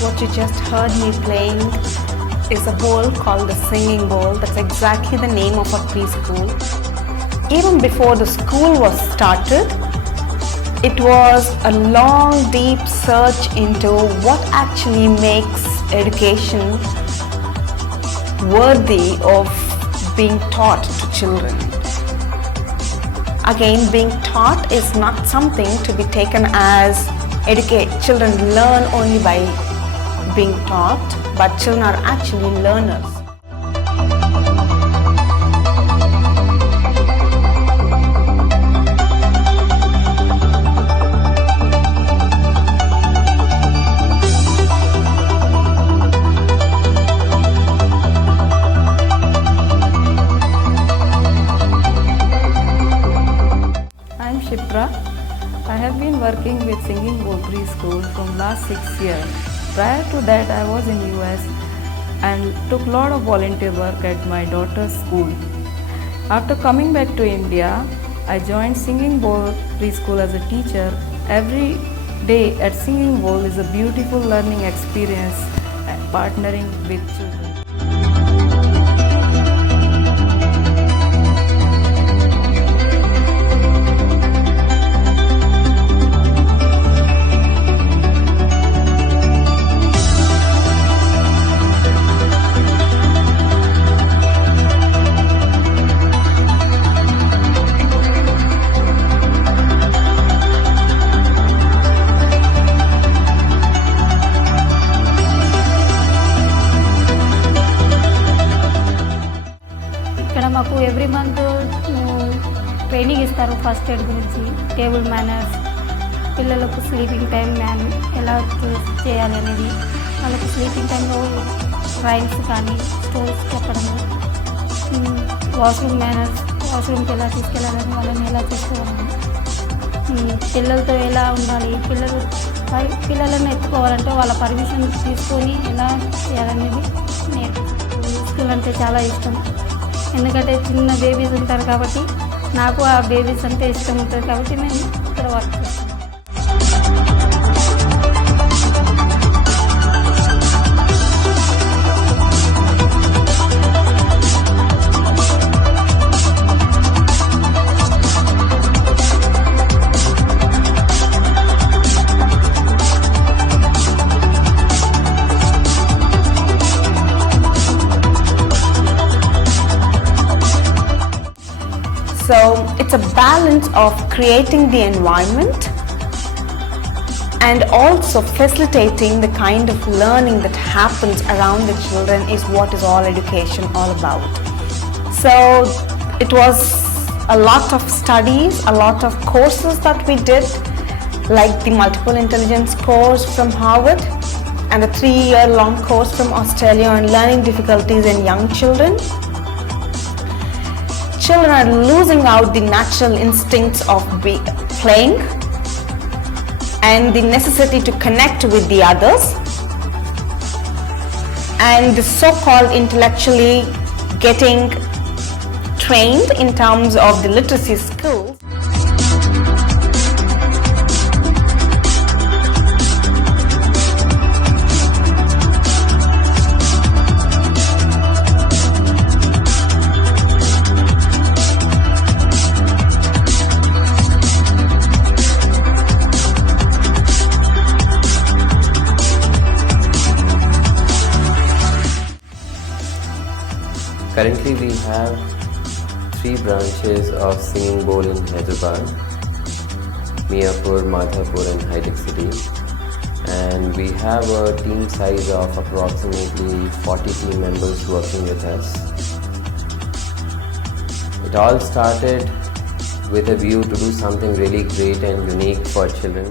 What you just heard me playing is a bowl called the Singing Bowl. That's exactly the name of our preschool. Even before the school was started, it was a long, deep search into what actually makes education worthy of being taught to children. Again, being taught is not something to be taken as children learn only by being taught, but children are actually learners. I'm Shipra. I have been working with Singing Bowl Preschool from last 6 years. Prior to that, I was in US and took a lot of volunteer work at my daughter's school. After coming back to India, I joined Singing Bowl Preschool as a teacher. Every day at Singing Bowl is a beautiful learning experience and partnering with children. మాకు every month training ఇస్తారు. First aid గురించి, table manners, పిల్లలకు sleeping time ఎలా చేయాలి అనేది, వాళ్ళకి sleeping టైంలో rhymes కానీ స్టోరీస్ చెప్పడము, వాష్రూమ్ మేనర్స్, వాష్రూమ్కి ఎలా తీసుకెళ్ళాలని, వాళ్ళని ఎలా చూసుకోవాలని, పిల్లలతో ఎలా ఉండాలి, పిల్లలను ఎత్తుకోవాలంటే వాళ్ళ పర్మిషన్ తీసుకొని ఎలా చేయాలనేది నేర్పిస్తారు. స్కూల్ అంటే చాలా ఇష్టం, ఎందుకంటే చిన్న బేబీస్ ఉంటారు కాబట్టి నాకు ఆ బేబీస్ అంటే ఇష్టం ఉంటుంది కాబట్టి నేను ఇక్కడ వర్క్ చేస్తాను. So it's a balance of creating the environment and also facilitating the kind of learning that happens around the children is what is all education all about. So it was a lot of studies, a lot of courses that we did, like the multiple intelligence course from Harvard and the 3-year-long course from Australia on learning difficulties in young children. Children are losing out the natural instincts of playing and the necessity to connect with the others, and the so-called intellectually getting trained in terms of the literacy skills. Currently we have 3 branches of Singing Bowl in Hyderabad, Miapur, Madhapur and High-Tech City, and we have a team size of approximately 40 team members working with us. It all started with a view to do something really great and unique for children.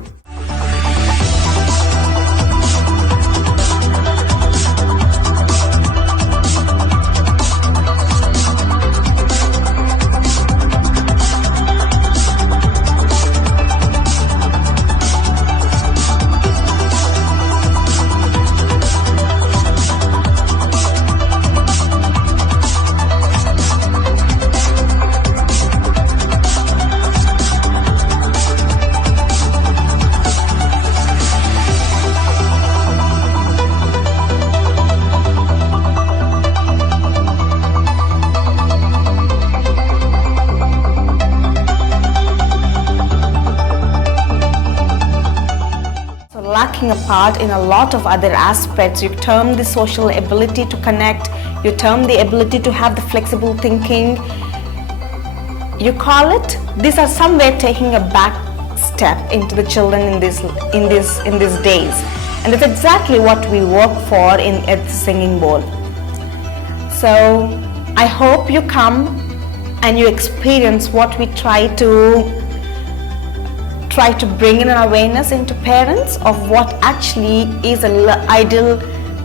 lacking a part in a lot of other aspects. You term the social ability to connect, you term the ability to have the flexible thinking, you call it, these are somewhere taking a back step into the children in these days, and that's exactly what we work for at the Singing Bowl. So I hope you come and you experience what we try to bring in an awareness into parents of what actually is an ideal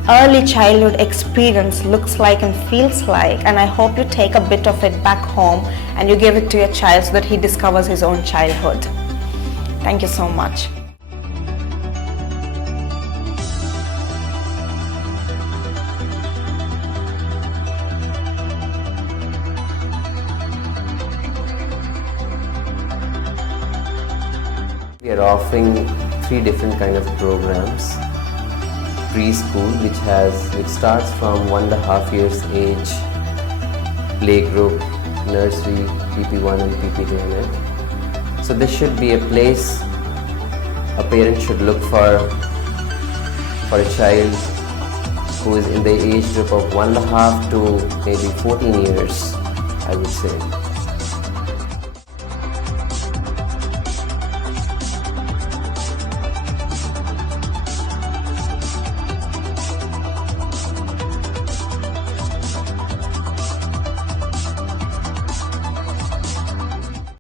early childhood experience looks like and feels like, and I hope you take a bit of it back home and you give it to your child so that he discovers his own childhood. Thank you so much. We are offering 3 different kind of programs. Preschool, which starts from 1.5 years age, playgroup, nursery, PP1 and PP2 in it. So this should be a place a parent should look for a child who is in the age group of 1.5 to maybe 14 years, I would say.